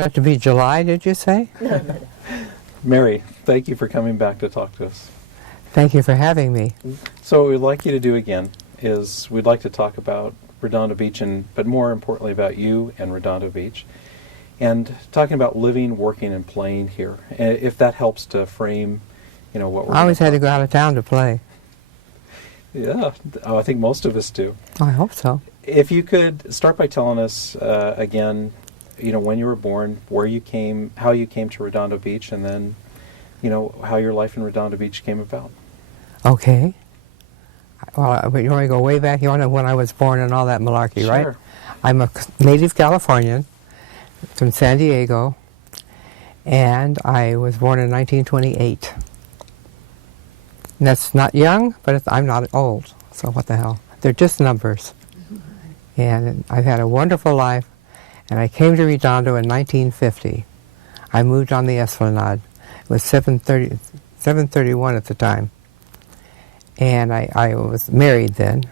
To be July, did you say? Mary, thank you for coming back to talk to us. Thank you for having me. So what we'd like you to do again is we'd like to talk about Redondo Beach, but more importantly about you and Redondo Beach, and talking about living, working, and playing here. If that helps to frame, what we're. I always had to go out of town to play. Yeah, I think most of us do. I hope so. If you could start by telling us again, when you were born, where you came, how you came to Redondo Beach, and then, how your life in Redondo Beach came about. Okay. Well, you want to go way back? You want to know when I was born and all that malarkey, Sure. right? I'm a native Californian from San Diego, and I was born in 1928. And that's not young, but I'm not old, so what the hell? They're just numbers. And I've had a wonderful life, and I came to Redondo in 1950. I moved on the Esplanade. It was 731 at the time. And I was married then.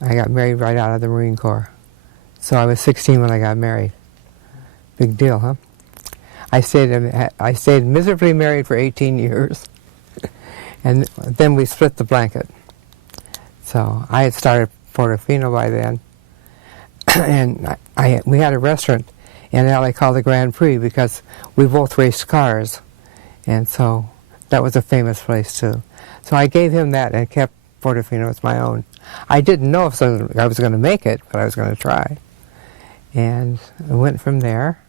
I got married right out of the Marine Corps. So I was 16 when I got married. Big deal, huh? I stayed miserably married for 18 years. And then we split the blanket. So I had started Portofino by then. And we had a restaurant in LA called the Grand Prix because we both raced cars. And so that was a famous place too. So I gave him that and kept Portofino as my own. I didn't know if I was going to make it, but I was going to try. And I went from there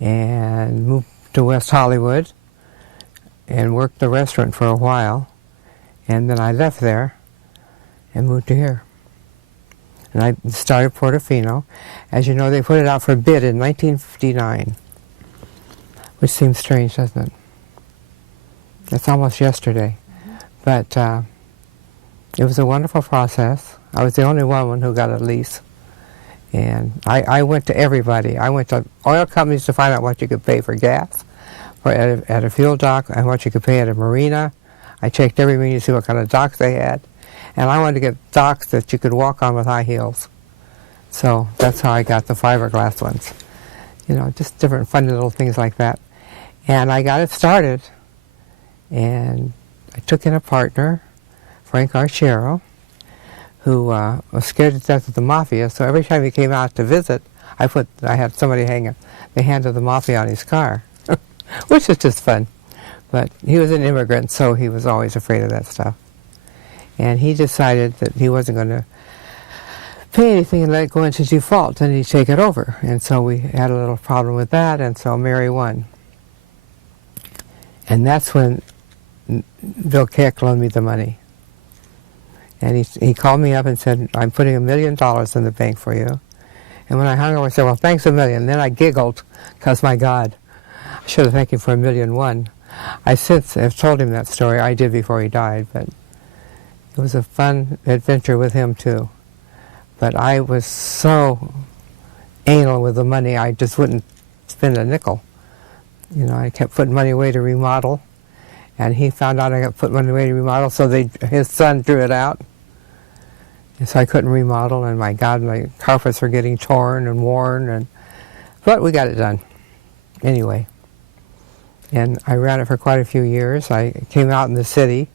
and moved to West Hollywood and worked the restaurant for a while. And then I left there and moved to here. And I started Portofino. As you know, they put it out for bid in 1959, which seems strange, doesn't it? It's almost yesterday. But it was a wonderful process. I was the only woman who got a lease. And I went to everybody. I went to oil companies to find out what you could pay for gas at a fuel dock and what you could pay at a marina. I checked every marina to see what kind of docks they had. And I wanted to get docks that you could walk on with high heels. So that's how I got the fiberglass ones. Just different funny little things like that. And I got it started. And I took in a partner, Frank Arciero, who was scared to death of the Mafia. So every time he came out to visit, I had somebody hang the hand of the Mafia on his car, which is just fun. But he was an immigrant, so he was always afraid of that stuff. And he decided that he wasn't going to pay anything and let it go into default, and he'd take it over. And so we had a little problem with that, and so Mary won. And that's when Bill Keck loaned me the money. And he called me up and said, I'm putting $1 million in the bank for you. And when I hung up, I said, well, thanks $1 million. And then I giggled, because my God, I should have thanked him for $1.1 million. I since have told him that story. I did before he died, but it was a fun adventure with him too. But I was so anal with the money, I just wouldn't spend a nickel. I kept putting money away to remodel, and he found out I got put money away to remodel, so his son drew it out. And so I couldn't remodel, and my God, my carpets were getting torn and worn, but we got it done anyway. And I ran it for quite a few years. I came out in the city.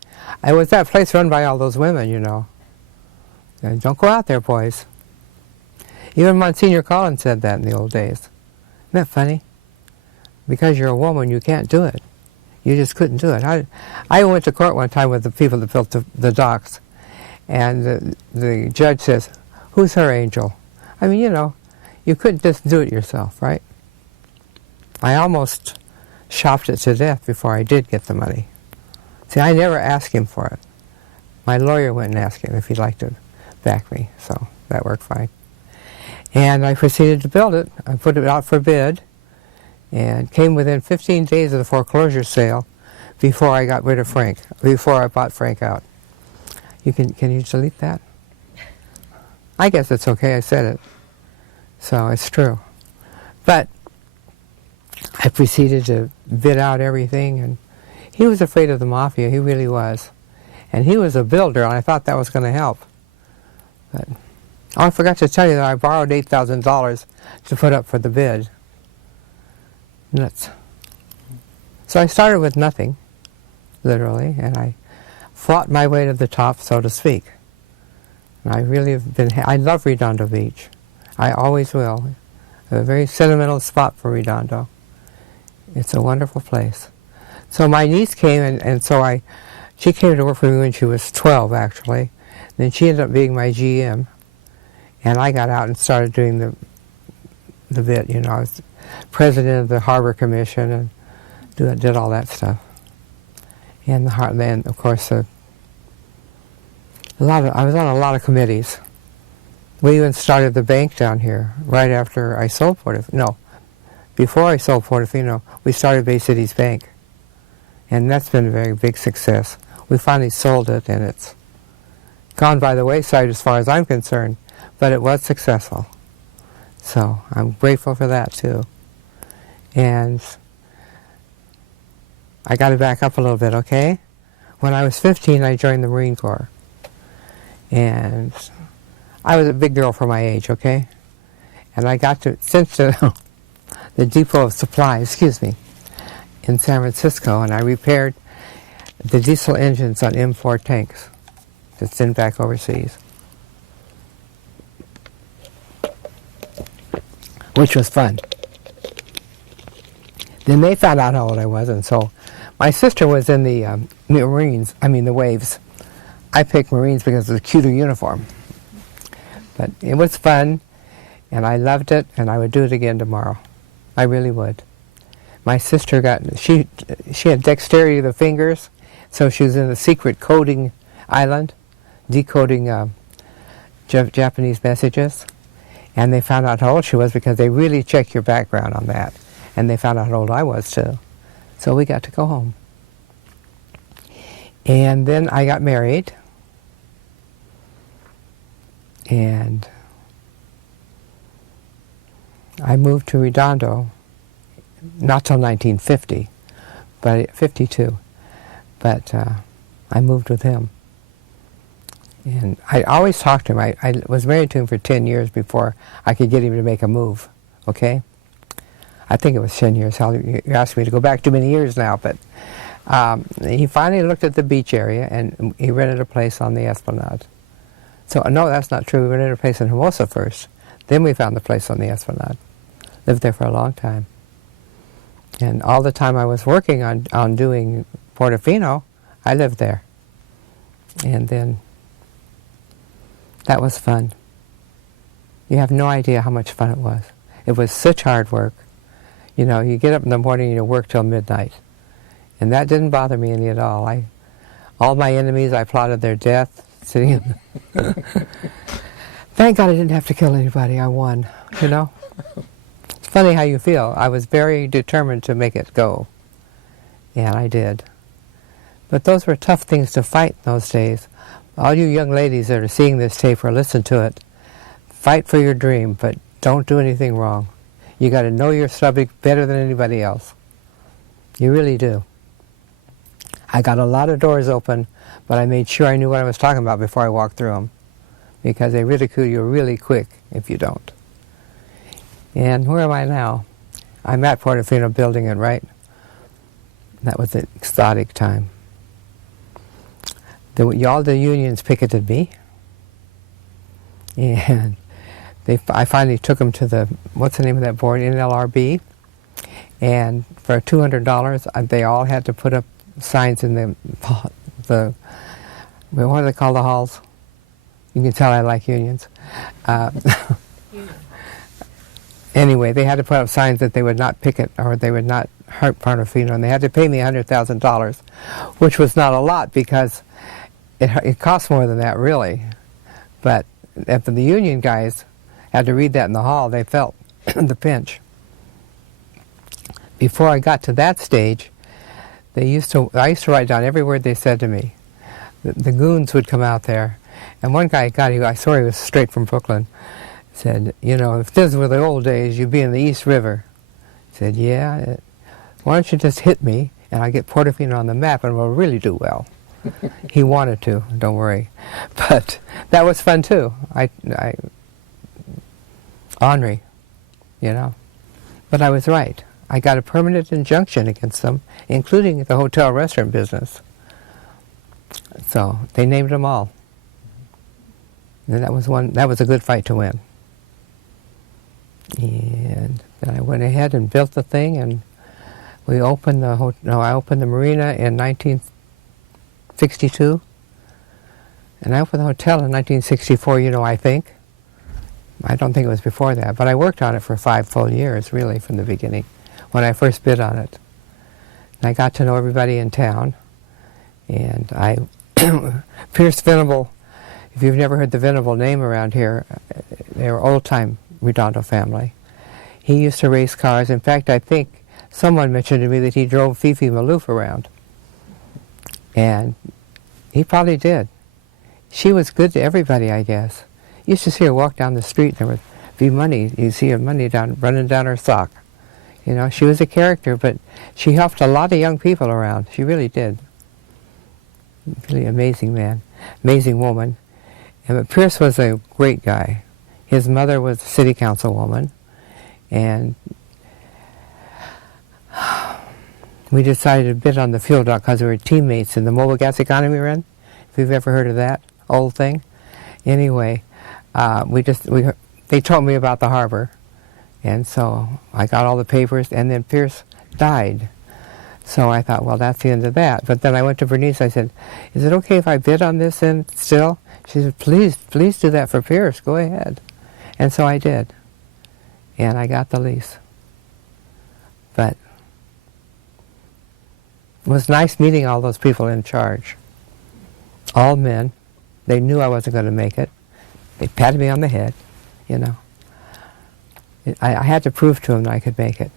I was that place run by all those women, And don't go out there, boys. Even Monsignor Collins said that in the old days. Isn't that funny? Because you're a woman, you can't do it. You just couldn't do it. I went to court one time with the people that built the docks, and the judge says, who's her angel? I mean, you couldn't just do it yourself, right? I almost shopped it to death before I did get the money. See, I never asked him for it. My lawyer went and asked him if he'd like to back me, so that worked fine. And I proceeded to build it. I put it out for bid, and came within 15 days of the foreclosure sale before I got rid of Frank, before I bought Frank out. Can you delete that? I guess it's okay, I said it. So it's true. But I proceeded to bid out everything, and he was afraid of the Mafia, he really was. And he was a builder, and I thought that was going to help. But I forgot to tell you that I borrowed $8,000 to put up for the bid. nuts. So I started with nothing, literally, and I fought my way to the top, so to speak. And I really have been, I love Redondo Beach. I always will. I have a very sentimental spot for Redondo. It's a wonderful place. So my niece came, and so she came to work for me when she was 12, actually. Then she ended up being my GM, and I got out and started doing the bit, you know. I was president of the Harbor Commission and did all that stuff. And then, of course, I was on a lot of committees. We even started the bank down here right after I sold Portofino. No, before I sold Portofino, we started Bay Cities Bank. And that's been a very big success. We finally sold it, and it's gone by the wayside as far as I'm concerned, but it was successful. So I'm grateful for that, too. And I got to back up a little bit, okay? When I was 15, I joined the Marine Corps. And I was a big girl for my age, okay? And I got to, since the depot of supply, in San Francisco, and I repaired the diesel engines on M4 tanks that sent back overseas, which was fun. Then they found out how old I was, and so my sister was in the Marines, the Waves. I picked Marines because of the cuter uniform. But it was fun, and I loved it, and I would do it again tomorrow. I really would. My sister she had dexterity of the fingers, so she was in a secret coding island, decoding Japanese messages, and they found out how old she was because they really check your background on that, and they found out how old I was too. So we got to go home. And then I got married, and I moved to Redondo, not till 1950, but 52. But I moved with him. And I always talked to him. I was married to him for 10 years before I could get him to make a move, okay? I think it was 10 years. You asked me to go back too many years now, but he finally looked at the beach area, and he rented a place on the Esplanade. So, no, that's not true. We rented a place in Hermosa first. Then we found the place on the Esplanade. Lived there for a long time. And all the time I was working on doing Portofino, I lived there. And then that was fun. You have no idea how much fun it was. It was such hard work. You know, you get up in the morning and you work till midnight. And that didn't bother me any at all. All my enemies, I plotted their death, sitting in Thank God I didn't have to kill anybody. I won, you know? It's funny how you feel. I was very determined to make it go. And I did. But those were tough things to fight in those days. All you young ladies that are seeing this tape or listen to it, fight for your dream, but don't do anything wrong. You got to know your subject better than anybody else. You really do. I got a lot of doors open, but I made sure I knew what I was talking about before I walked through them, because they ridicule you really quick if you don't. And where am I now? I'm at Portofino building it, right? That was an exotic time. All the unions picketed me, and I finally took them to the, what's the name of that board, NLRB, and for $200, they all had to put up signs in the what do they call the halls? You can tell I like unions. Anyway, they had to put up signs that they would not picket or they would not hurt Portofino, and they had to pay me $100,000, which was not a lot because it cost more than that, really. But after the union guys had to read that in the hall, they felt the pinch. Before I got to that stage, I used to write down every word they said to me. The goons would come out there, and one guy I saw he was straight from Brooklyn, said, you know, if this were the old days, you'd be in the East River. I said, yeah, why don't you just hit me, and I'll get Portofino on the map, and we'll really do well. He wanted to, don't worry. But that was fun, too. Ornery, you know. But I was right. I got a permanent injunction against them, including the hotel restaurant business. So they named them all. And that was a good fight to win. And then I went ahead and built the thing, and we opened I opened the marina in 1962. And I opened the hotel in 1964, I think. I don't think it was before that, but I worked on it for 5 full years, really, from the beginning, when I first bid on it. And I got to know everybody in town. And Pierce Venable, if you've never heard the Venable name around here, they're old-time Redondo family. He used to race cars. In fact, I think someone mentioned to me that he drove Fifi Malouf around. And he probably did. She was good to everybody, I guess. You used to see her walk down the street, and there would be money. You'd see her money running down her sock. She was a character, but she helped a lot of young people around. She really did. Really amazing man, amazing woman. But Pierce was a great guy. His mother was a city councilwoman, and we decided to bid on the fuel dock because we were teammates in the Mobil Economy Run. If you've ever heard of that old thing. Anyway, they told me about the harbor, and so I got all the papers, and then Pierce died. So I thought, well, that's the end of that. But then I went to Bernice. I said, is it okay if I bid on this then still? She said, please do that for Pierce. Go ahead. And so I did. And I got the lease. But it was nice meeting all those people in charge. All men. They knew I wasn't going to make it. They patted me on the head, I had to prove to them that I could make it.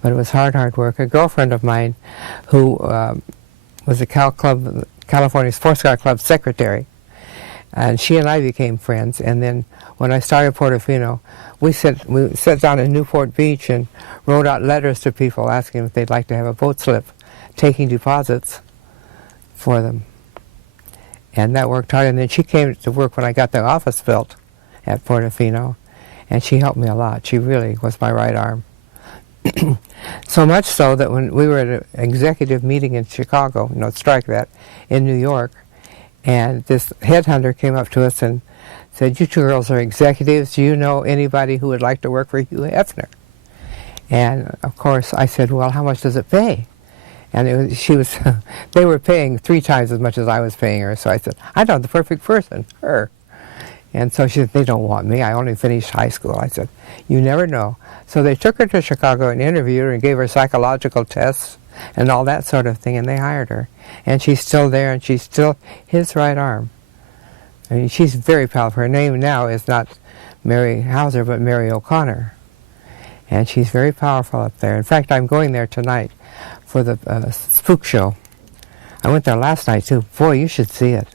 But it was hard work. A girlfriend of mine who was the California Sports Car Club secretary, and she and I became friends. And then when I started Portofino, we sat down in Newport Beach and wrote out letters to people asking if they'd like to have a boat slip, taking deposits for them. And that worked hard. And then she came to work when I got the office built at Portofino, and she helped me a lot. She really was my right arm. So much so that when we were at an executive meeting in Chicago, strike that, in New York, and this headhunter came up to us and said, you two girls are executives. Do you know anybody who would like to work for Hugh Hefner? And, of course, I said, well, how much does it pay? And they were paying 3 times as much as I was paying her. So I said, I know the perfect person, her. And so she said, they don't want me. I only finished high school. I said, you never know. So they took her to Chicago and interviewed her and gave her psychological tests and all that sort of thing, and they hired her. And she's still there, and she's still his right arm. I mean, she's very powerful. Her name now is not Mary Hauser, but Mary O'Connor. And she's very powerful up there. In fact, I'm going there tonight for the spook show. I went there last night, too. Boy, you should see it.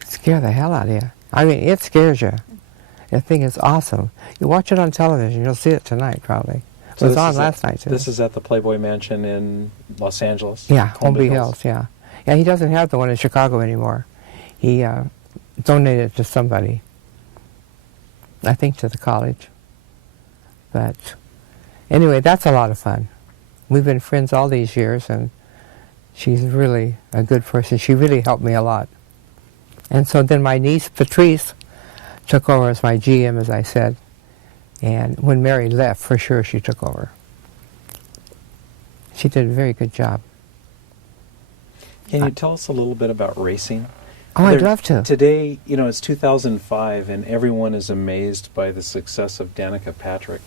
It scared the hell out of you. I mean, it scares you. The thing is awesome. You watch it on television. You'll see it tonight, probably. It was on last night, too. This is at the Playboy Mansion in Los Angeles? Yeah, Holmby Hills, yeah. Yeah, he doesn't have the one in Chicago anymore. He donated it to somebody. I think to the college. But anyway, that's a lot of fun. We've been friends all these years, and she's really a good person. She really helped me a lot. And so then my niece, Patrice, took over as my GM, as I said. And when Mary left, for sure she took over. She did a very good job. Can you tell us a little bit about racing? Oh, I'd love to. Today, it's 2005, and everyone is amazed by the success of Danica Patrick.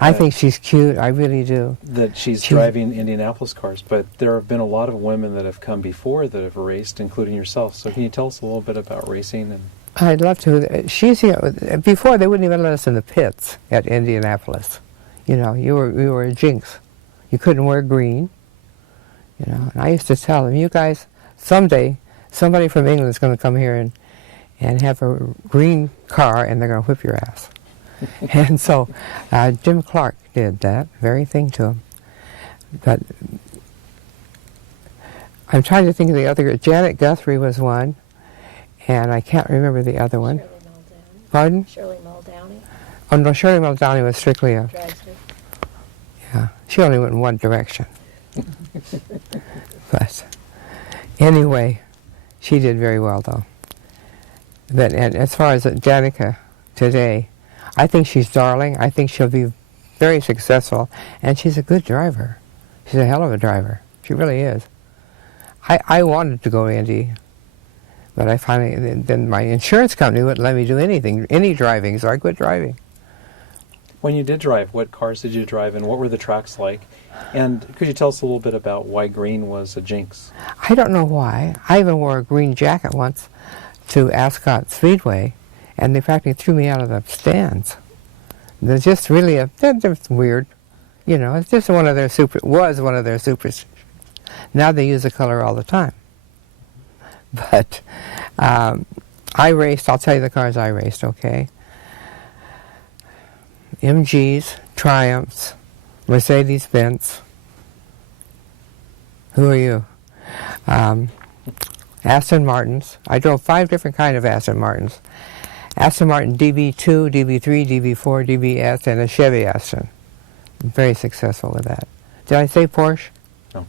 I think she's cute. I really do. That she's driving Indianapolis cars, but there have been a lot of women that have come before that have raced, including yourself. So can you tell us a little bit about racing? I'd love to. Before they wouldn't even let us in the pits at Indianapolis. You were a jinx. You couldn't wear green. And I used to tell them, you guys, someday somebody from England is going to come here and have a green car, and they're going to whip your ass. And so Jim Clark did that very thing to him. But I'm trying to think of the other. Janet Guthrie was one, and I can't remember the other one. Shirley Muldowney. Pardon? Shirley Muldowney. Oh, no, Shirley Muldowney was strictly a... Dragster. Yeah, she only went in one direction. But anyway, she did very well, though. But and as far as Danica today, I think she's darling. I think she'll be very successful, and she's a good driver. She's a hell of a driver. She really is. I wanted to go to Indy, but I finally, then my insurance company wouldn't let me do anything, any driving, so I quit driving. When you did drive, what cars did you drive and what were the tracks like? And could you tell us a little bit about why green was a jinx? I don't know why. I even wore a green jacket once to Ascot Speedway, and they practically threw me out of the stands. They're just really they're weird. You know, it's just one of their superstitions. Now they use the color all the time. But I raced, I'll tell you the cars I raced, okay? MGs, Triumphs, Mercedes-Benz. Who are you? Aston Martins. I drove 5 different kinds of Aston Martins. Aston Martin DB2, DB3, DB4, DBS, and a Chevy Aston. I'm very successful with that. Did I say Porsche? No.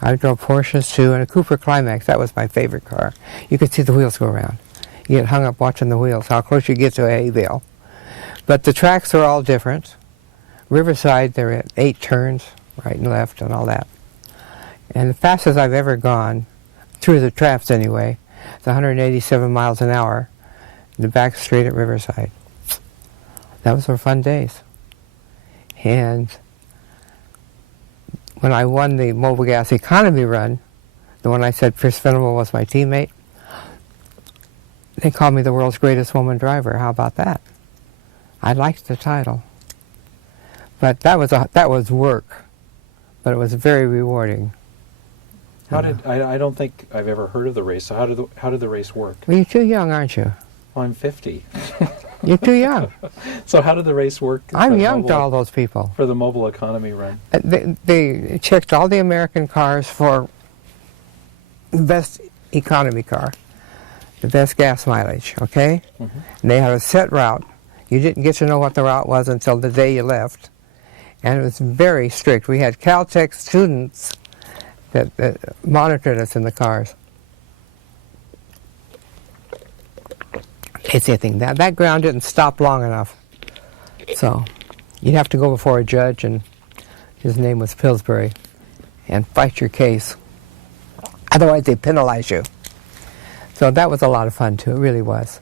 I drove Porsches too, and a Cooper Climax. That was my favorite car. You could see the wheels go around. You get hung up watching the wheels, how close you get to a hay bale. But the tracks are all different. Riverside, they're at 8 turns, right and left, and all that. And the fastest I've ever gone, through the traps anyway, is 187 miles an hour in the back straight at Riverside. That was for fun days. And when I won the Mobil Economy Run, the one I said Chris Venable was my teammate, they called me the world's greatest woman driver. How about that? I liked the title. But that was work, but it was very rewarding. I don't think I've ever heard of the race. So how did the race work? Well, you're too young, aren't you? Well, I'm 50. You're too young. So how did the race work? I'm young to all those people. For the Mobil Economy Run. They checked all the American cars for the best economy car, the best gas mileage, okay? Mm-hmm. And they had a set route. You didn't get to know what the route was until the day you left. And it was very strict. We had Caltech students that monitored us in the cars. It's anything. That ground didn't stop long enough. So you'd have to go before a judge, and his name was Pillsbury, and fight your case. Otherwise, they penalize you. So that was a lot of fun, too. It really was.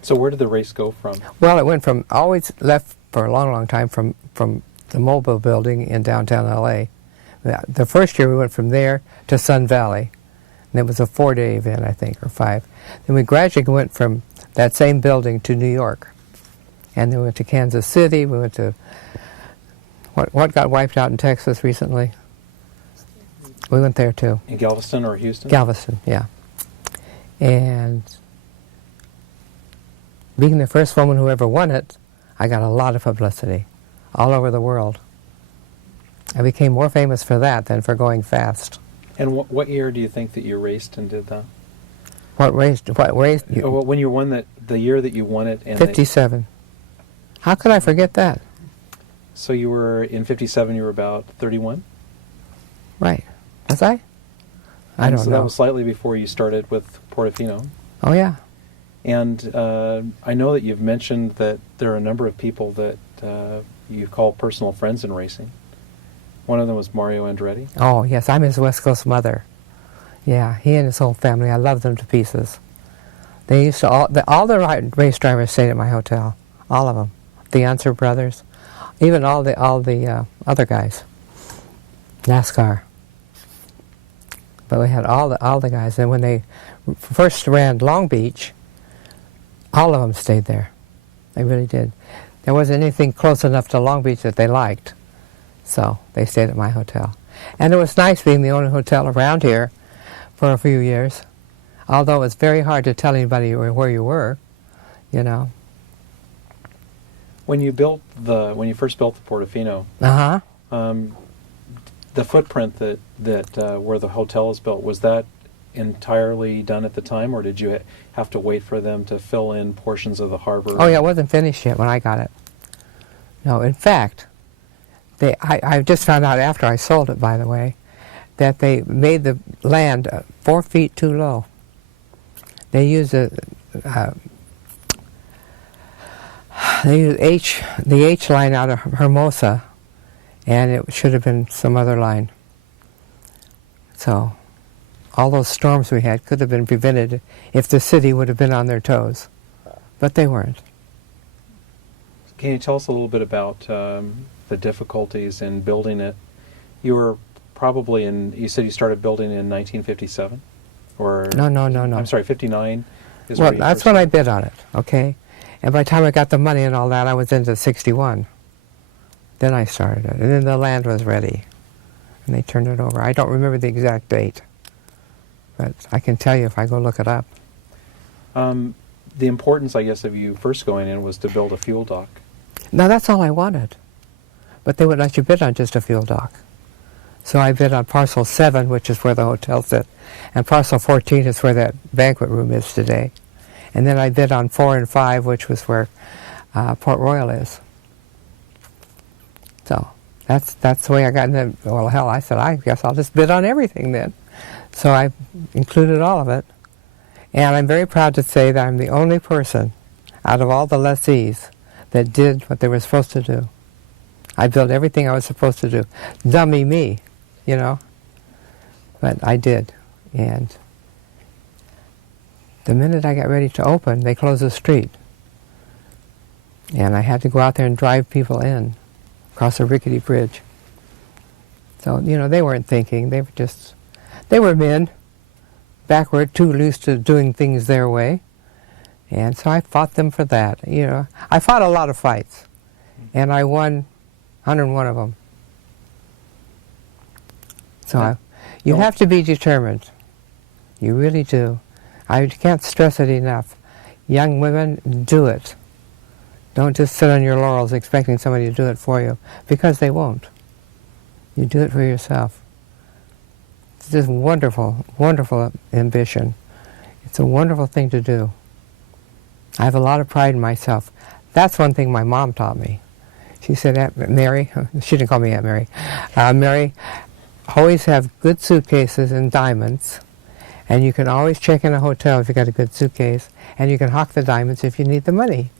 So where did the race go from? Well, it went from, always left for a long, long time from the Mobil building in downtown L.A. The first year we went from there to Sun Valley. And it was a 4-day event, I think, or 5. Then we gradually went from that same building to New York. And then we went to Kansas City. We went to, what got wiped out in Texas recently? We went there too. In Galveston or Houston? Galveston, yeah. And being the first woman who ever won it, I got a lot of publicity all over the world. I became more famous for that than for going fast. And what year do you think that you raced and did that? What race? When you won that, the year that you won it? And 57. How could I forget that? So you were, in 57, you were about 31? Right. Was I? I don't know. So that was slightly before you started with Portofino. Oh, yeah. And I know that you've mentioned that there are a number of people that you call personal friends in racing. One of them was Mario Andretti. Oh, yes. I'm his West Coast mother. Yeah, he and his whole family. I love them to pieces. They used to, all the race drivers stayed at my hotel. All of them. The Unser brothers. Even all the other guys. NASCAR. But we had all the guys. And when they first ran Long Beach, all of them stayed there. They really did. There wasn't anything close enough to Long Beach that they liked. So they stayed at my hotel. And it was nice being the only hotel around here for a few years. Although it was very hard to tell anybody where you were, you know. When you first built the Portofino, the footprint that where the hotel is built, was that entirely done at the time, or did you have to wait for them to fill in portions of the harbor? Oh yeah, it wasn't finished yet when I got it. No, in fact, I just found out after I sold it, by the way, that they made the land 4 feet too low. They used the H line out of Hermosa, and it should have been some other line. So all those storms we had could have been prevented if the city would have been on their toes, but they weren't. Can you tell us a little bit about the difficulties in building it? You were probably you said you started building in 1957? Or No. I'm sorry, 59? Well, that's when I bid on it, okay? And by the time I got the money and all that, I was into 61. Then I started it, and then the land was ready, and they turned it over. I don't remember the exact date, but I can tell you if I go look it up. The importance, I guess, of you first going in was to build a fuel dock. Now, that's all I wanted, but they wouldn't let you bid on just a fuel dock. So I bid on parcel 7, which is where the hotel sit, and parcel 14 is where that banquet room is today. And then I bid on 4 and 5, which was where Port Royal is. So that's the way I got in. Well, hell, I said, I guess I'll just bid on everything then. So I included all of it. And I'm very proud to say that I'm the only person out of all the lessees that did what they were supposed to do. I built everything I was supposed to do. Dummy me, you know. But I did. And the minute I got ready to open, they closed the street. And I had to go out there and drive people in across a rickety bridge. So, you know, they weren't thinking. They were men, backward, too loose to doing things their way. And so I fought them for that. You know, I fought a lot of fights, and I won 101 of them. So you have to be determined. You really do. I can't stress it enough. Young women, do it. Don't just sit on your laurels expecting somebody to do it for you, because they won't. You do it for yourself. It's just wonderful, wonderful ambition. It's a wonderful thing to do. I have a lot of pride in myself. That's one thing my mom taught me. She said, Aunt Mary, she didn't call me Aunt Mary, Mary, always have good suitcases and diamonds, and you can always check in a hotel if you got a good suitcase, and you can hawk the diamonds if you need the money.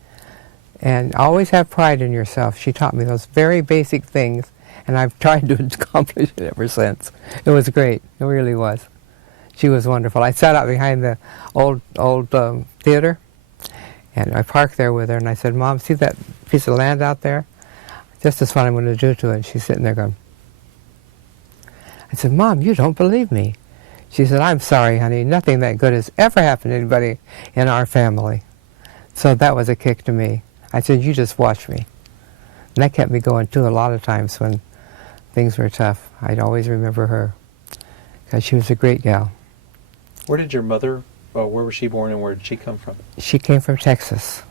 And always have pride in yourself. She taught me those very basic things, and I've tried to accomplish it ever since. It was great. It really was. She was wonderful. I sat out behind the old theater, and I parked there with her, and I said, Mom, see that piece of land out there? Just as what I'm going to do to it. She's sitting there going. I said, Mom, you don't believe me. She said, I'm sorry, honey. Nothing that good has ever happened to anybody in our family. So that was a kick to me. I said, you just watch me. And that kept me going, too, a lot of times when things were tough. I'd always remember her, because she was a great gal. Where did your mother, where was she born, and where did she come from? She came from Texas.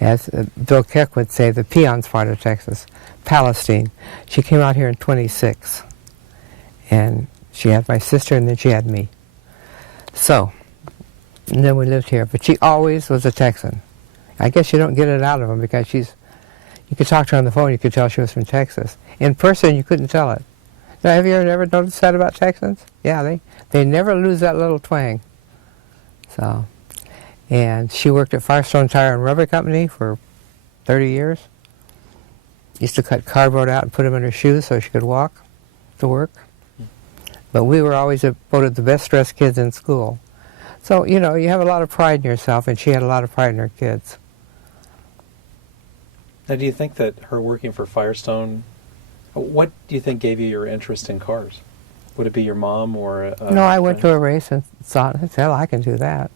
As Bill Keck would say, the peons part of Texas, Palestine. She came out here in 26. And she had my sister, and then she had me. So, and then we lived here. But she always was a Texan. I guess you don't get it out of them, because you could talk to her on the phone, you could tell she was from Texas. In person, you couldn't tell it. Now, have you ever noticed that about Texans? Yeah, they never lose that little twang. So, and she worked at Firestone Tire and Rubber Company for 30 years. Used to cut cardboard out and put them in her shoes so she could walk to work. But we were always voted the best dressed kids in school. So, you know, you have a lot of pride in yourself, and she had a lot of pride in her kids. Now, do you think that her working for Firestone, what do you think gave you your interest in cars? Would it be your mom or a No, I went to a race and thought, hell, I can do that.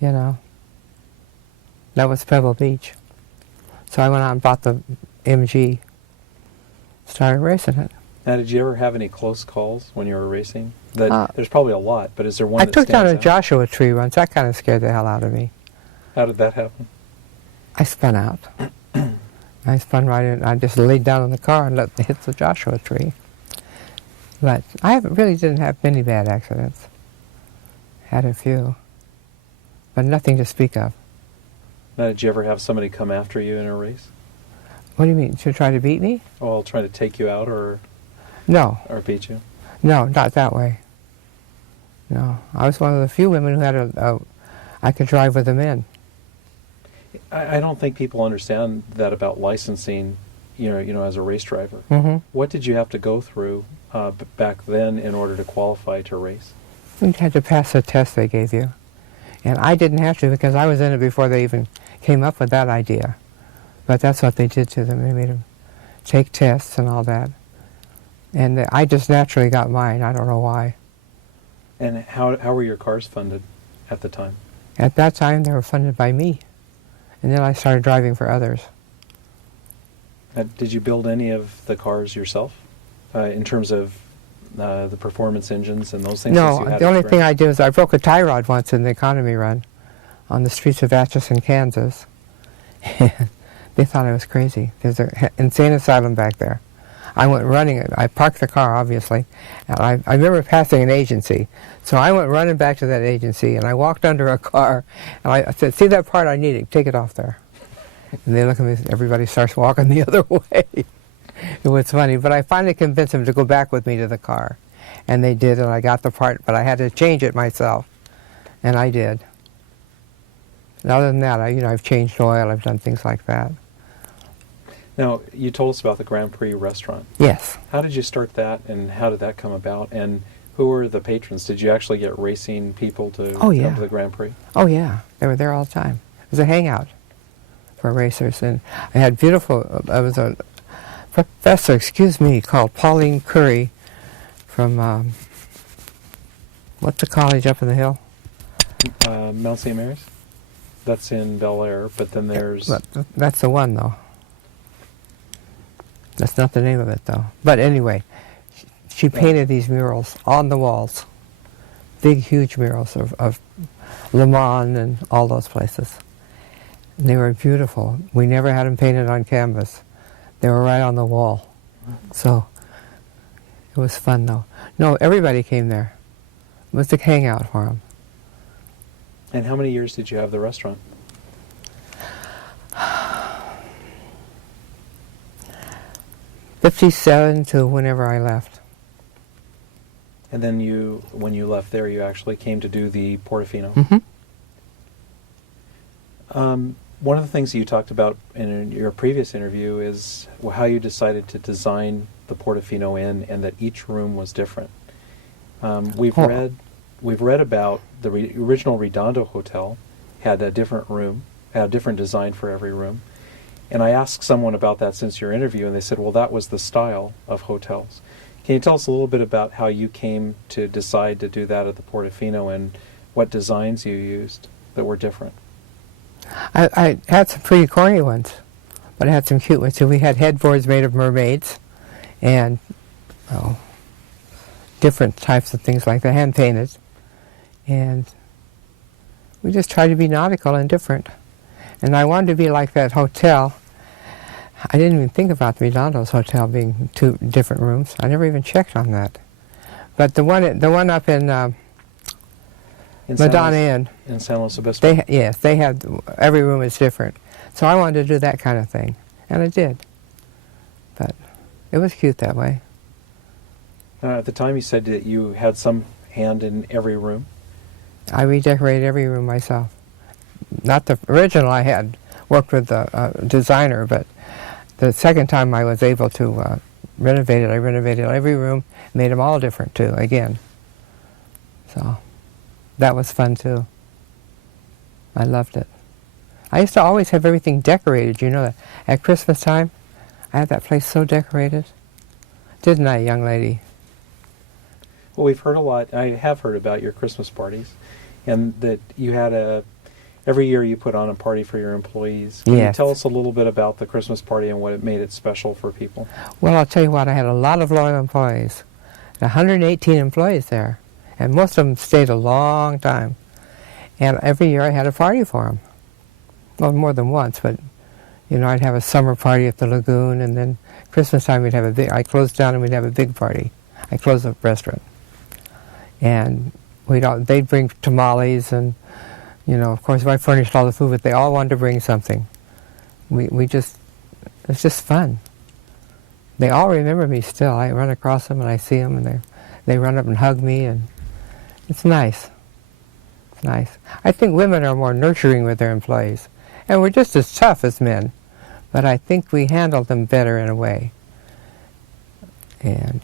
You know. That was Pebble Beach. So I went out and bought the MG, started racing it. Now, did you ever have any close calls when you were racing? There's probably a lot, but is there one I that took down a stands out? Joshua tree once. That kind of scared the hell out of me. How did that happen? I spun out. I spun right in. I just laid down in the car and let it hit the Joshua tree. But I really didn't have many bad accidents. Had a few. But nothing to speak of. Now, did you ever have somebody come after you in a race? What do you mean? To try to beat me? Well, try to take you out or beat you? No, not that way. No, I was one of the few women who had I could drive with the men. I don't think people understand that about licensing, as a race driver. Mm-hmm. What did you have to go through back then in order to qualify to race? You had to pass a test they gave you. And I didn't have to because I was in it before they even came up with that idea. But that's what they did to them. They made them take tests and all that. And I just naturally got mine. I don't know why. And how were your cars funded at the time? At that time, they were funded by me. And then I started driving for others. Did you build any of the cars yourself in terms of the performance engines and those things? No, the only thing I did was I broke a tie rod once in the economy run on the streets of Atchison, Kansas. They thought I was crazy. There's an insane asylum back there. I went running. I parked the car, obviously. And I remember passing an agency. So I went running back to that agency, and I walked under a car, and I said, see that part I needed? Take it off there. And they look at me, everybody starts walking the other way. It was funny, but I finally convinced them to go back with me to the car. And they did, and I got the part, but I had to change it myself. And I did. And other than that, I've changed oil, I've done things like that. Now, you told us about the Grand Prix Restaurant. Yes. How did you start that, and how did that come about? And who were the patrons? Did you actually get racing people to come to the Grand Prix? Oh, yeah. They were there all the time. It was a hangout for racers. And I had I was a professor, called Pauline Curry from, what's the college up in the hill? Mount St. Mary's? That's in Bel Air, but then there's... That's the one, though. That's not the name of it, though. But anyway, she painted these murals on the walls. Big, huge murals of Le Mans and all those places. And they were beautiful. We never had them painted on canvas. They were right on the wall. So it was fun, though. No, everybody came there. It was a hangout for them. And how many years did you have the restaurant? 57 to whenever I left. And then when you left there, you actually came to do the Portofino. Mm-hmm. One of the things that you talked about in your previous interview is how you decided to design the Portofino Inn, and that each room was different. We've read about the original Redondo Hotel had a different room, had a different design for every room. And I asked someone about that since your interview, and they said, well, that was the style of hotels. Can you tell us a little bit about how you came to decide to do that at the Portofino, and what designs you used that were different? I had some pretty corny ones, but I had some cute ones too. We had headboards made of mermaids and different types of things like that, hand-painted. And we just tried to be nautical and different. And I wanted to be like that hotel. I didn't even think about the Redondo's hotel being two different rooms. I never even checked on that. But the one up in Madonna Inn, in San Luis Obispo. They had, every room is different. So I wanted to do that kind of thing, and I did. But it was cute that way. At the time you said that you had some hand in every room. I redecorated every room myself. Not the original, I had worked with the designer, but the second time I was able to renovate it, I renovated every room, made them all different too, again. So that was fun too. I loved it. I used to always have everything decorated, you know that. At Christmas time, I had that place so decorated. Didn't I, young lady? Well, we've heard a lot, I have heard about your Christmas parties, and that you had every year you put on a party for your employees. Can you tell us a little bit about the Christmas party and what it made it special for people? Well, I'll tell you what, I had a lot of loyal employees. 118 employees there, and most of them stayed a long time. And every year I had a party for them. Well, more than once, but I'd have a summer party at the lagoon, and then Christmas time we'd have I closed down and we'd have a big party. I closed the restaurant. And they'd bring tamales, and of course I furnished all the food, but they all wanted to bring something. We just It's just fun. They all remember me still. I run across them and I see them, and they run up and hug me, and it's nice. It's nice. I think women are more nurturing with their employees, and we're just as tough as men, but I think we handle them better in a way. And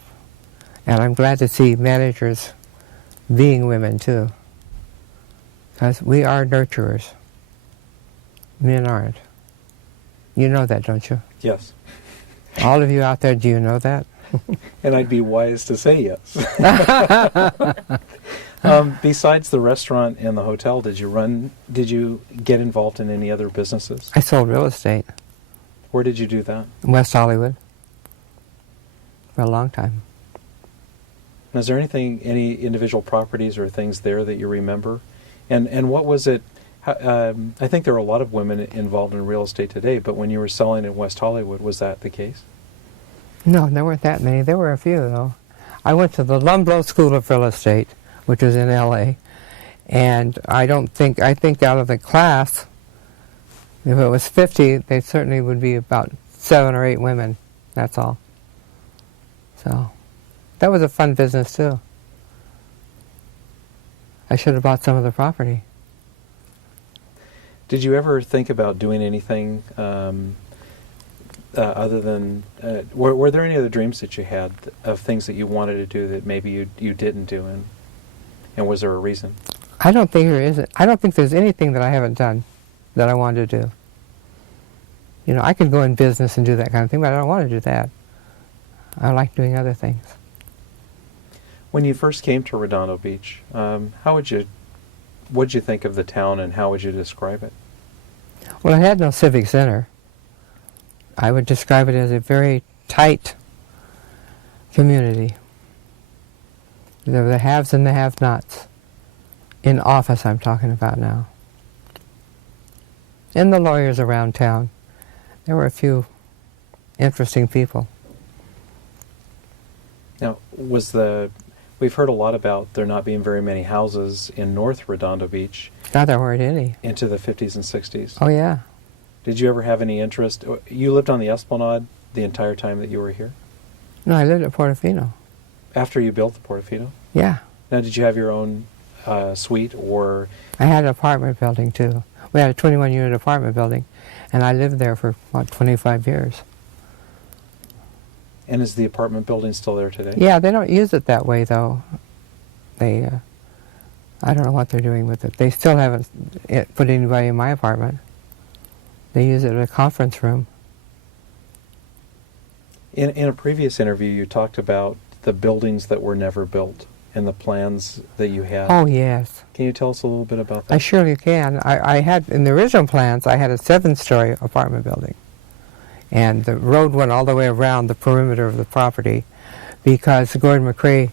I'm glad to see managers being women too, because we are nurturers. Men aren't. You know that, don't you? Yes. All of you out there, do you know that? And I'd be wise to say yes. Besides the restaurant and the hotel, did you get involved in any other businesses? I sold real estate Where did you do that? in West Hollywood for a long time. And is there any individual properties or things there that you remember? And what was it? I think there are a lot of women involved in real estate today, but when you were selling in West Hollywood, was that the case? No, there weren't that many. There were a few, though. I went to the Lumblow School of Real Estate, which was in L.A., and I think out of the class, if it was 50, they certainly would be about 7 or 8 women. That's all. So that was a fun business, too. I should have bought some of the property. Did you ever think about doing anything other than... were there any other dreams that you had of things that you wanted to do that maybe you didn't do, and was there a reason? I don't think there is. I don't think there's anything that I haven't done that I wanted to do. You know, I could go in business and do that kind of thing, but I don't want to do that. I like doing other things. When you first came to Redondo Beach, what'd you think of the town, and how would you describe it? Well, it had no civic center. I would describe it as a very tight community. There were the haves and the have-nots. In office, I'm talking about now. And the lawyers around town. There were a few interesting people. Now, we've heard a lot about there not being very many houses in North Redondo Beach. Not there weren't any. Into the 50s and 60s. Oh, yeah. Did you ever have any interest? You lived on the Esplanade the entire time that you were here? No, I lived at Portofino. After you built the Portofino? Yeah. Now, did you have your own suite, or... I had an apartment building, too. We had a 21-unit apartment building, and I lived there for, 25 years. And is the apartment building still there today? Yeah, they don't use it that way, though. They, I don't know what they're doing with it. They still haven't put anybody in my apartment. They use it as a conference room. In a previous interview, you talked about the buildings that were never built and the plans that you had. Oh, yes. Can you tell us a little bit about that? I surely can. I had, in the original plans, I had a 7-story apartment building. And the road went all the way around the perimeter of the property because Gordon McRae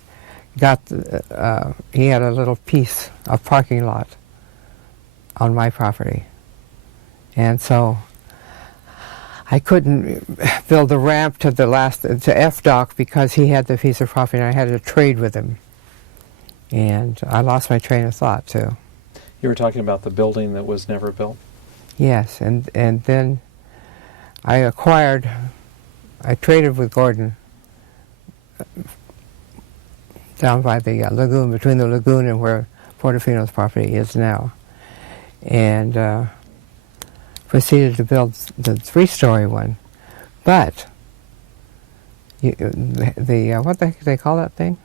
he had a little piece of parking lot on my property. And so I couldn't build the ramp to to F-Dock because he had the piece of property and I had to trade with him. And I lost my train of thought, too. You were talking about the building that was never built? Yes, and then I traded with Gordon down by the lagoon, between the lagoon and where Portofino's property is now. And proceeded to build the 3-story one. But, what the heck do they call that thing?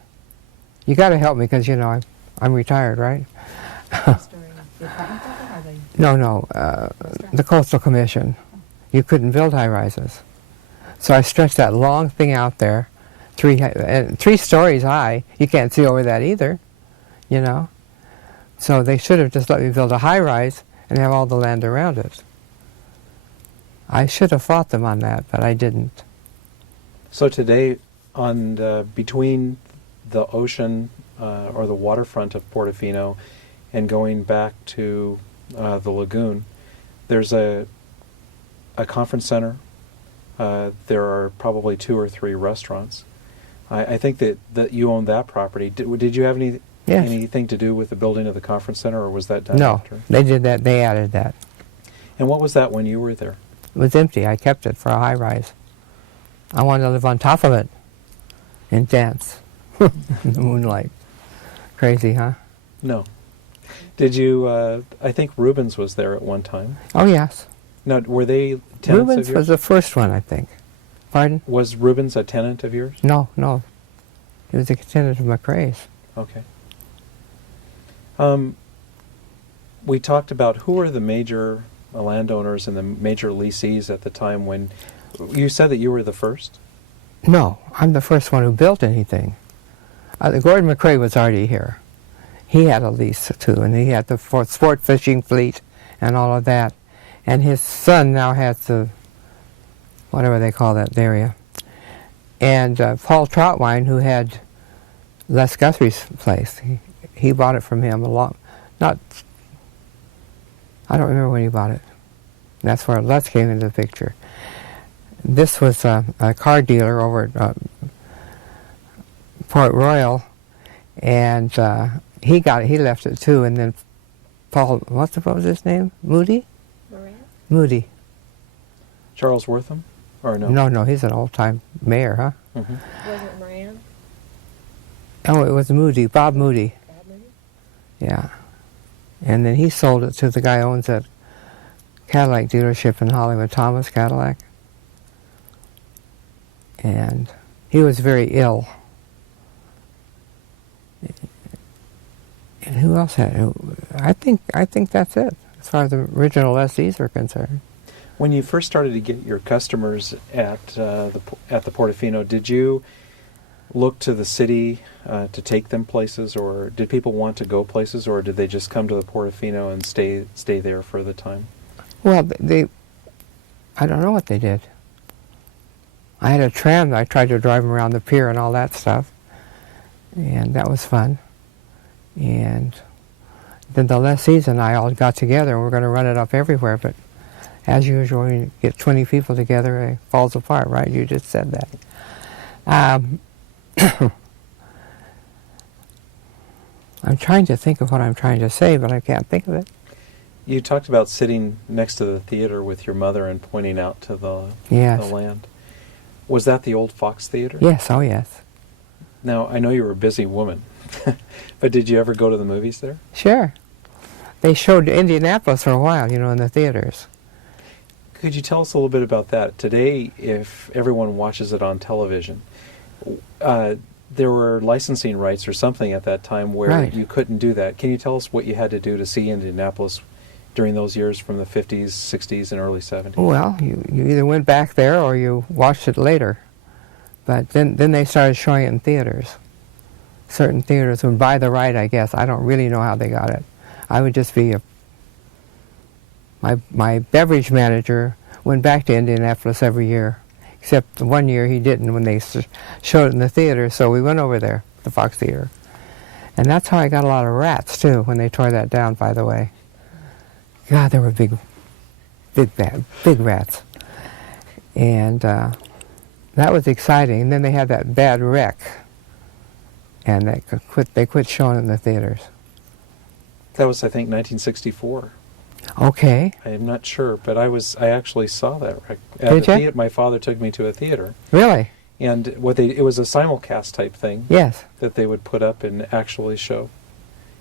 You got to help me because, I'm retired, right? No, the Coastal Commission. You couldn't build high-rises. So I stretched that long thing out there, 3 stories high. You can't see over that either, So they should have just let me build a high-rise and have all the land around it. I should have fought them on that, but I didn't. So today, between the ocean or the waterfront of Portofino and going back to the lagoon, there's a conference center. There are probably 2 or 3 restaurants. I think that you own that property. Did you have anything to do with the building of the conference center, or was that done No, after? they did that. They added that. And what was that when you were there? It was empty. I kept it for a high-rise. I wanted to live on top of it and dance in the moonlight. Crazy, huh? No. Did you, I think Rubens was there at one time. Oh, yes. Now, were they tenants Rubens of yours? was the first one, I think. Pardon? Was Rubens a tenant of yours? No, no. He was a tenant of McRae's. Okay. We talked about who were the major landowners and the major lessees at the time when you said that you were the first? No, I'm the first one who built anything. Gordon McRae was already here. He had a lease too, and he had the sport fishing fleet and all of that. And his son now has the, whatever they call that area. And Paul Troutwine, who had Les Guthrie's place, he bought it from him I don't remember when he bought it. That's where Les came into the picture. This was a car dealer over at Port Royal, and he left it too. And then Paul, what was his name? Moody? Moody. Charles Wortham? Or no? No, he's an old-time mayor, huh? Mm-hmm. Was it Moran? Oh, it was Moody, Bob Moody. Bob Moody? Yeah. And then he sold it to the guy who owns that Cadillac dealership in Hollywood, Thomas Cadillac. And he was very ill. And who else had it? I think that's it, as far as the original lessees are concerned. When you first started to get your customers at the Portofino, did you look to the city to take them places, or did people want to go places, or did they just come to the Portofino and stay there for the time? Well, I don't know what they did. I had a tram. I tried to drive them around the pier and all that stuff, and that was fun. And then the lessees and I all got together, and we're going to run it up everywhere, but as usual, when you get 20 people together, it falls apart, right? You just said that. I'm trying to think of what I'm trying to say, but I can't think of it. You talked about sitting next to the theater with your mother and pointing out to the land. Was that the old Fox Theater? Yes, oh yes. Now, I know you were a busy woman, but did you ever go to the movies there? Sure. They showed Indianapolis for a while, in the theaters. Could you tell us a little bit about that? Today, if everyone watches it on television, there were licensing rights or something at that time where you couldn't do that. Can you tell us what you had to do to see Indianapolis during those years from the 50s, 60s, and early 70s? Well, you either went back there or you watched it later. But then they started showing it in theaters. Certain theaters would buy the right, I guess. I don't really know how they got it. I would just be my beverage manager went back to Indianapolis every year, except the one year he didn't when they showed it in the theater, so we went over there, the Fox Theater. And that's how I got a lot of rats, too, when they tore that down, by the way. God, there were big rats. And that was exciting. And then they had that bad wreck, and they quit showing it in the theaters. That was, I think, 1964. Okay. I am not sure, but I actually saw that wreck. Did you? My father took me to a theater. Really? And it was a simulcast type thing. Yes. That they would put up and actually show.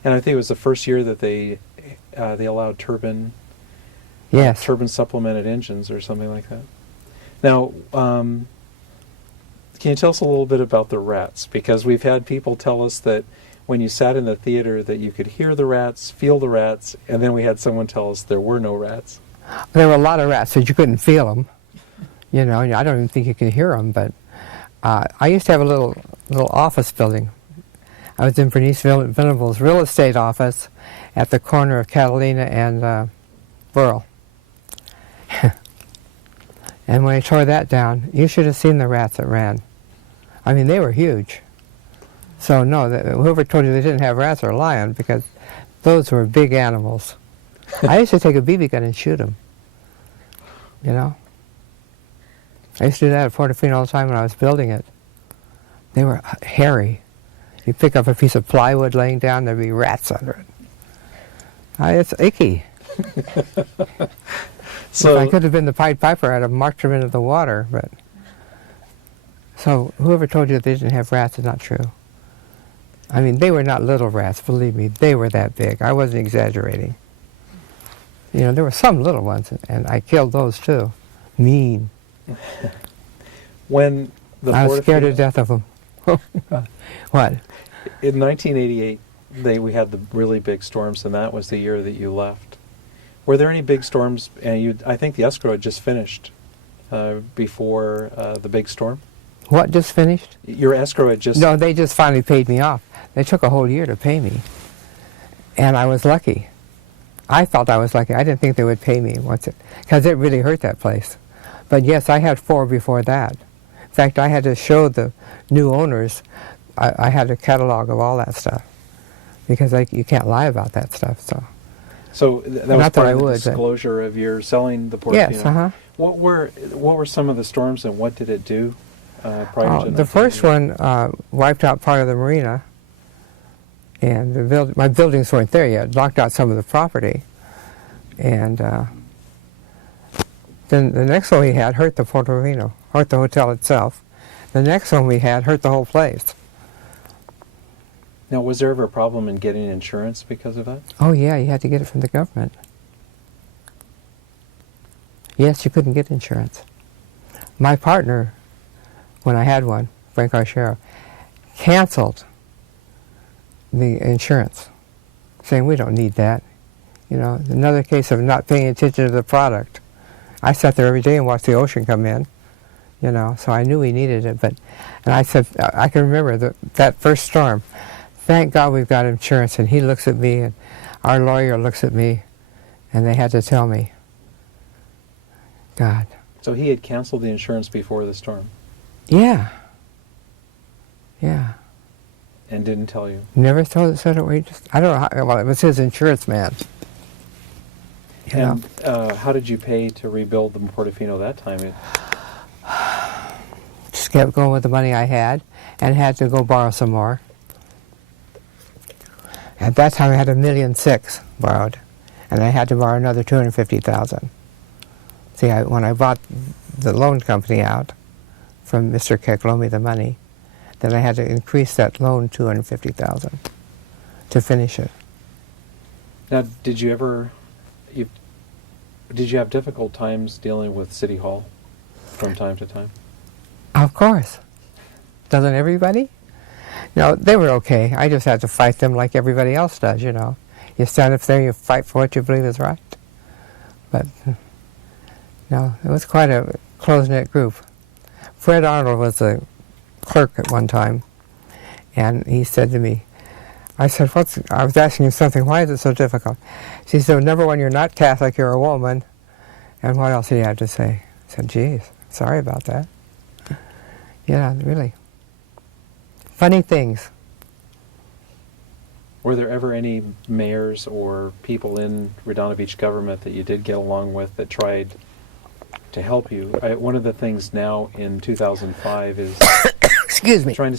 And I think it was the first year that they allowed turbine supplemented engines or something like that. Now, can you tell us a little bit about the rats? Because we've had people tell us that when you sat in the theater that you could hear the rats, feel the rats, and then we had someone tell us there were no rats. There were a lot of rats, so you couldn't feel them. I don't even think you could hear them, but I used to have a little office building. I was in Bernice Venable's real estate office at the corner of Catalina and Burrell. And when I tore that down, you should have seen the rats that ran. I mean, they were huge. So no, whoever told you they didn't have rats are lying, because those were big animals. I used to take a BB gun and shoot them. I used to do that at Portofino all the time when I was building it. They were hairy. You pick up a piece of plywood laying down, there'd be rats under it. It's icky. So if I could have been the Pied Piper, I'd have marched them into the water. But so whoever told you they didn't have rats is not true. I mean, they were not little rats, believe me. They were that big. I wasn't exaggerating. You know, there were some little ones, and I killed those too. Mean. when I was scared to death of them. What? In 1988, we had the really big storms, and that was the year that you left. Were there any big storms? And I think the escrow had just finished before the big storm. What just finished? Your escrow had just... No, they just finally paid me off. They took a whole year to pay me. And I was lucky. I thought I was lucky. I didn't think they would pay me once because it really hurt that place. But yes, I had 4 before that. In fact, I had to show the new owners, I had a catalog of all that stuff. Because you can't lie about that stuff, So that was Not part that I of the would, disclosure of your selling the Portofino. Yes, uh-huh. What were some of the storms, and what did it do prior to The first one wiped out part of the marina, and my buildings weren't there yet. Knocked out some of the property, and then the next one we had hurt the Portofino, hurt the hotel itself. The next one we had hurt the whole place. Now, was there ever a problem in getting insurance because of that? Oh yeah, you had to get it from the government. Yes, you couldn't get insurance. My partner, when I had one, Frank Arciero, canceled the insurance, saying we don't need that. You know, another case of not paying attention to the product. I sat there every day and watched the ocean come in, you know, so I knew we needed it. And I said, I can remember that first storm. Thank God we've got insurance. And he looks at me, and our lawyer looks at me, and they had to tell me. God. So he had canceled the insurance before the storm? Yeah. Yeah. And didn't tell you? Never said it. I don't know how, well, it was his insurance man. And how did you pay to rebuild the Portofino that time? Just kept going with the money I had, and had to go borrow some more. At that time, I had $1.6 million borrowed, and I had to borrow another $250,000. See, when I bought the loan company out from Mr. Keck, loaned me the money, then I had to increase that loan $250,000 to finish it. Now, did you have difficult times dealing with City Hall from time to time? Of course. Doesn't everybody? No, they were okay. I just had to fight them like everybody else does, you know. You stand up there and you fight for what you believe is right. But, no, it was quite a close-knit group. Fred Arnold was a clerk at one time, and he said to me, I said, I was asking you something, why is it so difficult? She said, number one, you're not Catholic, you're a woman. And what else did he have to say? I said, geez, sorry about that. Yeah, really. Funny things. Were there ever any mayors or people in Redondo Beach government that you did get along with that tried to help you? One of the things now in 2005 is Excuse me. trying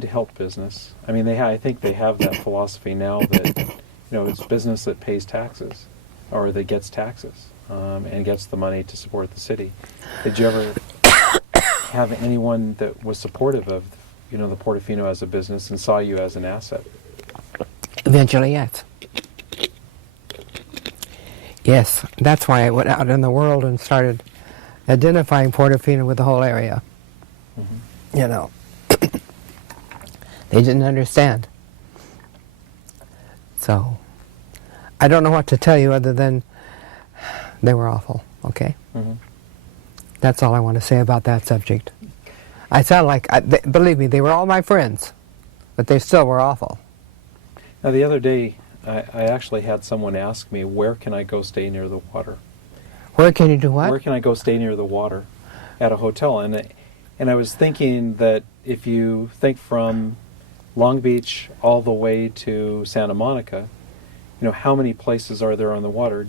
to help business. I mean, I think they have that philosophy now that it's business that pays taxes or that gets taxes and gets the money to support the city. Did you ever have anyone that was supportive of the Portofino as a business and saw you as an asset? Eventually, yes. Yes, that's why I went out in the world and started identifying Portofino with the whole area. Mm-hmm. You know, they didn't understand. So, I don't know what to tell you other than they were awful, okay? Mm-hmm. That's all I want to say about that subject. I sound like, believe me, they were all my friends, but they still were awful. Now, the other day, I actually had someone ask me, where can I go stay near the water? Where can you do what? Where can I go stay near the water at a hotel? And I was thinking that if you think from Long Beach all the way to Santa Monica, how many places are there on the water?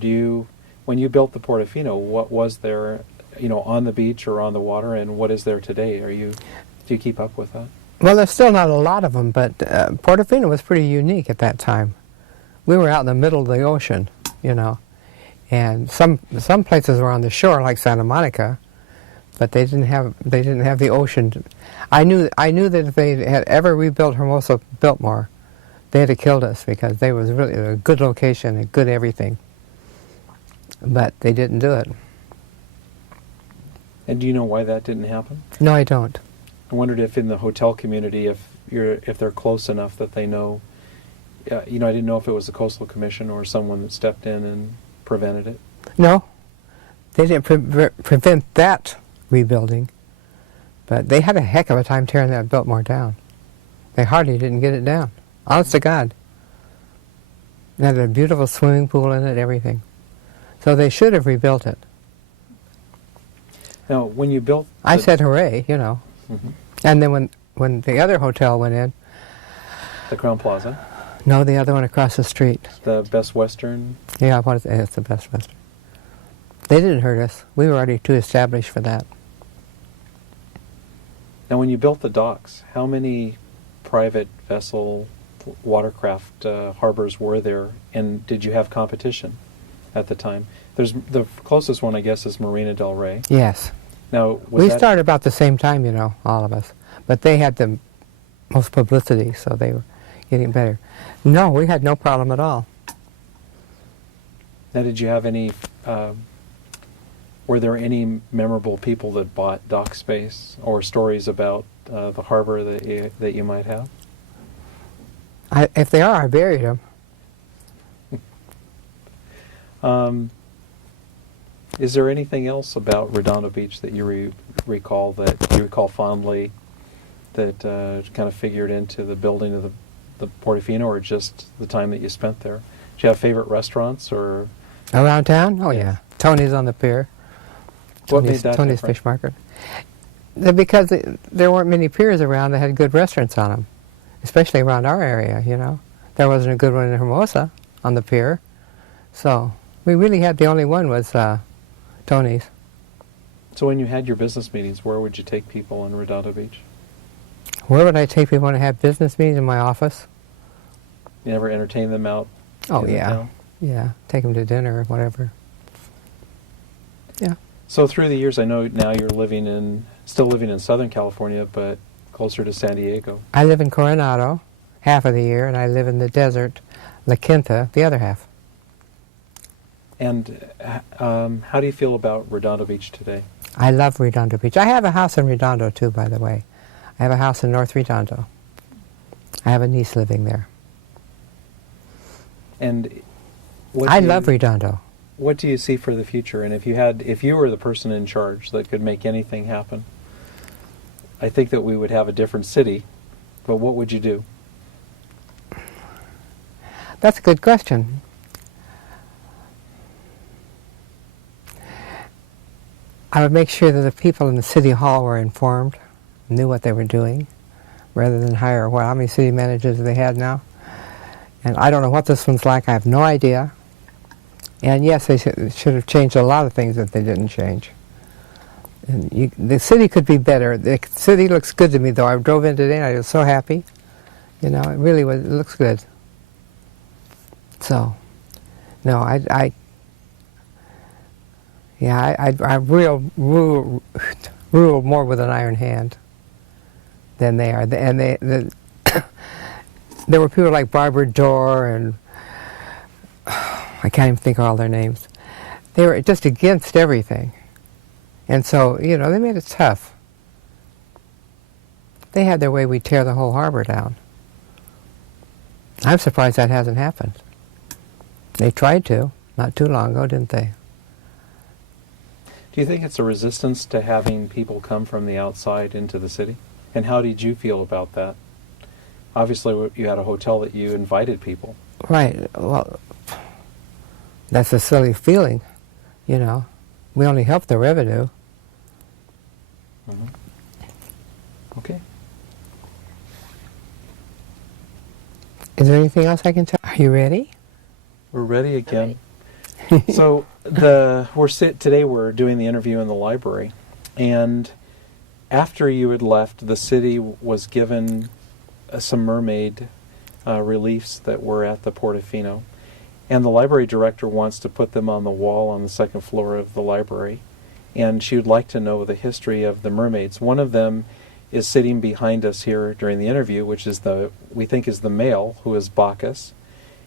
When you built the Portofino, what was there, on the beach or on the water, and what is there today? Do you keep up with that? Well, there's still not a lot of them, but Portofino was pretty unique at that time. We were out in the middle of the ocean, And some places were on the shore, like Santa Monica, but they didn't have the ocean. I knew that if they had ever rebuilt Hermosa Biltmore, they'd have killed us, because they was really a good location and good everything. But they didn't do it. And do you know why that didn't happen? No, I don't. I wondered if in the hotel community, if they're close enough that they know. I didn't know if it was the Coastal Commission or someone that stepped in and prevented it. No, they didn't prevent that rebuilding, but they had a heck of a time tearing that Biltmore down. They hardly didn't get it down. Honest to God. It had a beautiful swimming pool in it, everything. So they should have rebuilt it. Now, when you built... I said hooray, Mm-hmm. And then when the other hotel went in... The Crown Plaza? No, the other one across the street. The Best Western? Yeah, it's the Best Western. They didn't hurt us. We were already too established for that. Now, when you built the docks, how many private vessel watercraft harbors were there, and did you have competition at the time? There's the closest one, I guess, is Marina Del Rey. Yes. Now, we started about the same time, all of us. But they had the most publicity, so they were getting better. No, we had no problem at all. Now, did you have any... were there any memorable people that bought dock space, or stories about the harbor that you might have? If they are, I buried them. Is there anything else about Redondo Beach that you recall fondly, that kind of figured into the building of the Portofino, or just the time that you spent there? Do you have favorite restaurants or around town? Oh yeah, Tony's on the Pier. What made that Tony's different? Fish Market. Because there weren't many piers around that had good restaurants on them, especially around our area. There wasn't a good one in Hermosa on the pier, so we really had the only one was Tony's. So when you had your business meetings, where would you take people in Redondo Beach? Where would I take people when I have business meetings? In my office. You never entertain them out? Oh in the yeah, town? yeah. Take them to dinner or whatever. Yeah. So through the years, I know now you're still living in Southern California, but closer to San Diego. I live in Coronado half of the year, and I live in the desert, La Quinta, the other half. And how do you feel about Redondo Beach today? I love Redondo Beach. I have a house in Redondo, too, by the way. I have a house in North Redondo. I have a niece living there. And I love Redondo. What do you see for the future? And if you were the person in charge that could make anything happen, I think that we would have a different city, but what would you do? That's a good question. I would make sure that the people in the city hall were informed, knew what they were doing, rather than hire, how many city managers do they have now? And I don't know what this one's like. I have no idea. And yes, they should have changed a lot of things that they didn't change. And the city could be better. The city looks good to me, though. I drove in today and I was so happy. It really was. It looks good. So, no, I rule more with an iron hand than they are. And there were people like Barbara Dorr and I can't even think of all their names. They were just against everything. And so, they made it tough. If they had their way, we'd tear the whole harbor down. I'm surprised that hasn't happened. They tried to, not too long ago, didn't they? Do you think it's a resistance to having people come from the outside into the city? And how did you feel about that? Obviously, you had a hotel that you invited people. Right. Well, that's a silly feeling, We only help the revenue. Mm-hmm. Okay. Is there anything else I can tell? Are you ready? We're ready again. So today we're doing the interview in the library, and after you had left, the city was given some mermaid reliefs that were at the Portofino, and the library director wants to put them on the wall on the second floor of the library. And she would like to know the history of the mermaids. One of them is sitting behind us here during the interview, which is we think is the male, who is Bacchus.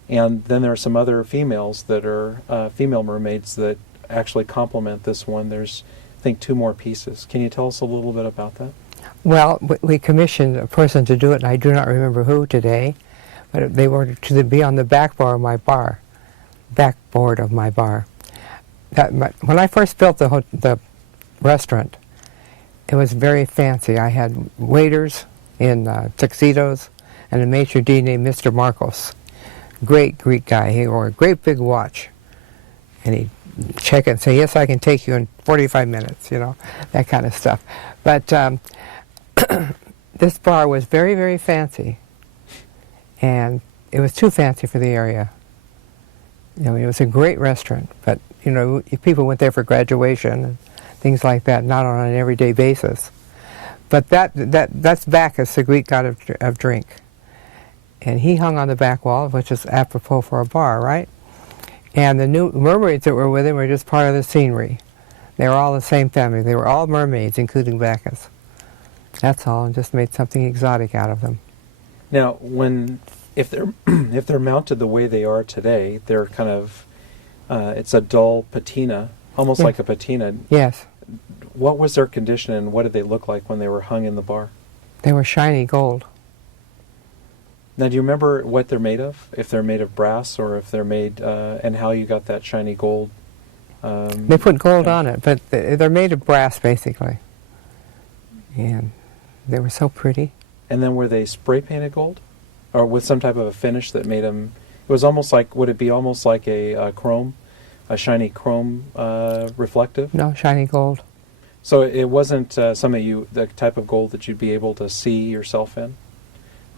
And then there are some other females that are female mermaids that actually complement this one. There's, I think, 2 more pieces. Can you tell us a little bit about that? Well, we commissioned a person to do it, and I do not remember who today, but they were to be on the backboard of my bar. When I first built the restaurant, it was very fancy. I had waiters in tuxedos and a maitre d' named Mr. Marcos. Great Greek guy. He wore a great big watch. And he'd check it and say, yes, I can take you in 45 minutes, that kind of stuff. But this bar was very, very fancy. And it was too fancy for the area. It was a great restaurant, but, people went there for graduation and things like that, not on an everyday basis. But that's Bacchus, the Greek god of drink. And he hung on the back wall, which is apropos for a bar, right? And the new mermaids that were with him were just part of the scenery. They were all the same family. They were all mermaids, including Bacchus. That's all, and just made something exotic out of them. Now, if they're mounted the way they are today, they're kind of it's a dull patina, almost like a patina. Yes. What was their condition, and what did they look like when they were hung in the bar? They were shiny gold. Now, do you remember what they're made of? If they're made of brass, or if they're made, and how you got that shiny gold? They put gold on it, but they're made of brass, basically. And they were so pretty. And then were they spray painted gold, or with some type of a finish that made them? It was almost like. Would it be almost like a chrome, a shiny chrome reflective? No, shiny gold. So it wasn't the type of gold that you'd be able to see yourself in.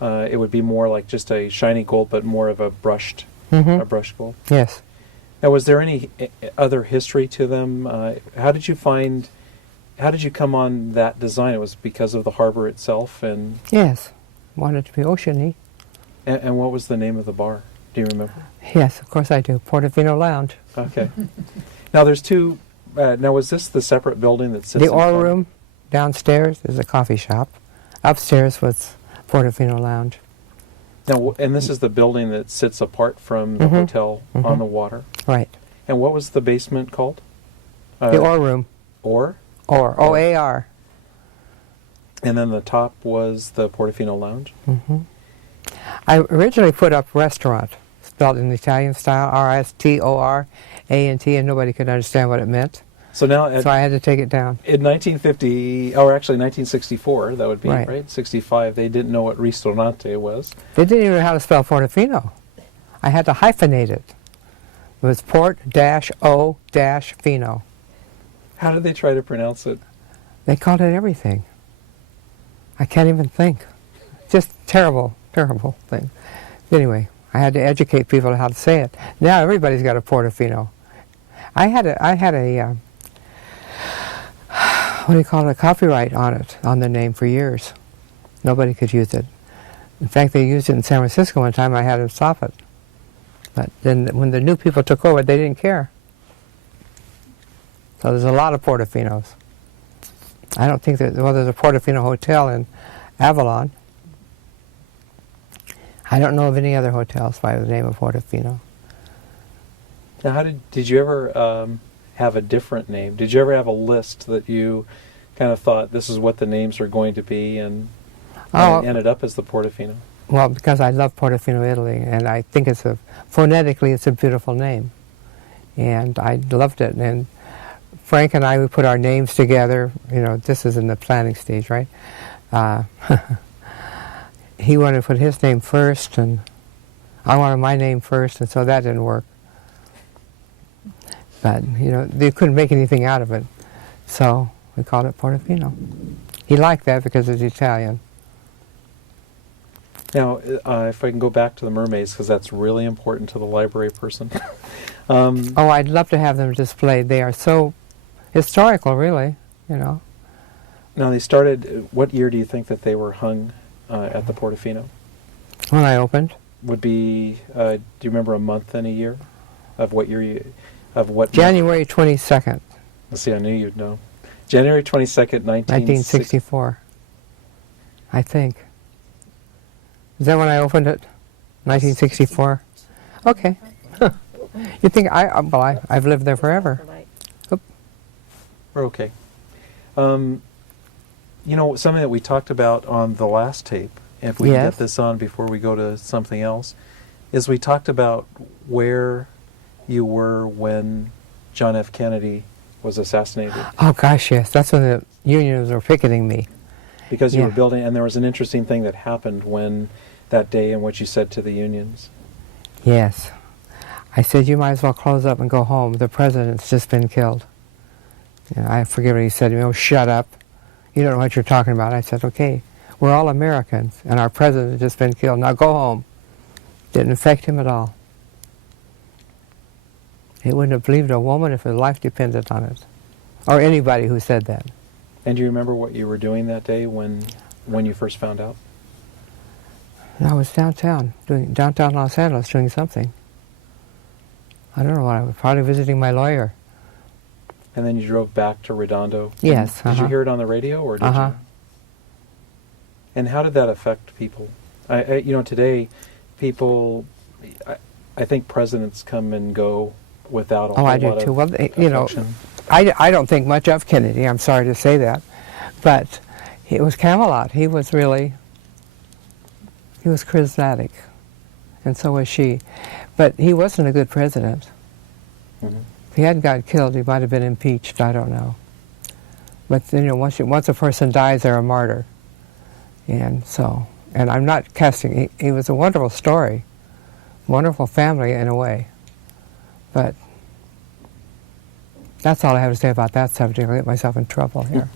It would be more like just a shiny gold, but more of a brushed gold. Yes. Now, was there any other history to them? How did you come on that design? It was because of the harbor itself, and yes, wanted to be oceany. And what was the name of the bar? Do you remember? Yes, of course I do. Portofino Lounge. Okay. Now there's 2. Now, was this the separate building that sits? The oil room downstairs is a coffee shop. Upstairs was Portofino Lounge. Now, and this is the building that sits apart from the hotel on the water. Right. And what was the basement called? The oil room. O-A-R. And then the top was the Portofino Lounge? Mm-hmm. I originally put up restaurant, spelled in the Italian style, R-S-T-O-R-A-N-T, and nobody could understand what it meant. So now, so I had to take it down. In 1950, or actually 1964, that would be, right? 65, they didn't know what ristorante was. They didn't even know how to spell Portofino. I had to hyphenate it. It was Port-O-Fino. How did they try to pronounce it? They called it everything. I can't even think. Just terrible, terrible thing. Anyway, I had to educate people how to say it. Now everybody's got a Portofino. I had a what do you call it, a copyright on it, on the name for years. Nobody could use it. In fact, they used it in San Francisco one time. I had them stop it. But then when the new people took over, they didn't care. So there's a lot of Portofinos. I don't think there's a Portofino hotel in Avalon. I don't know of any other hotels by the name of Portofino. Now, how did you ever have a different name? Did you ever have a list that you kind of thought this is what the names are going to be, and it ended up as the Portofino? Well, because I love Portofino, Italy, and I think phonetically it's a beautiful name, and I loved it. And Frank and I, we put our names together. This is in the planning stage, right? He wanted to put his name first, and I wanted my name first, and so that didn't work. But, they couldn't make anything out of it, so we called it Portofino. He liked that because it's Italian. Now, if I can go back to the mermaids, because that's really important to the library person. I'd love to have them displayed. They are so historical, really, Now, they started, what year do you think that they were hung at the Portofino? When I opened. Would be, do you remember a month and a year? of what year of what? January 22nd, Let's see, I knew you'd know. January 22nd, 1964. I think. Is that when I opened it? 1964? Okay. You think I've lived there forever. Oop. We're okay. You know, something that we talked about on the last tape, if we can Yes. get this on before we go to something else, is we talked about where you were when John F. Kennedy was assassinated. Oh gosh, yes. That's when the unions were picketing me. Because you Yeah. were building, and there was an interesting thing that happened when that day in what you said to the unions. Yes. I said, you might as well close up and go home. The president's just been killed. I forget what he said. Oh, shut up. You don't know what you're talking about. I said, okay, we're all Americans, and our president has just been killed. Now go home. Didn't affect him at all. He wouldn't have believed a woman if his life depended on it. Or anybody who said that. And do you remember what you were doing that day when you first found out? I was downtown Los Angeles doing something. I don't know what I was, probably visiting my lawyer. And then you drove back to Redondo? Yes. Did you hear it on the radio, or did you? And how did that affect people? You know, today, people, I think presidents come and go without a whole I lot do of too. Well, you know, affection. I don't think much of Kennedy. I'm sorry to say that, but it was Camelot. He was charismatic, and so was she. But he wasn't a good president. Mm-hmm. If he hadn't got killed, he might have been impeached. I don't know. But you know, once a person dies, they're a martyr. And I'm not casting. He was a wonderful story, wonderful family in a way. But that's all I have to say about that subject. I'll get myself in trouble here.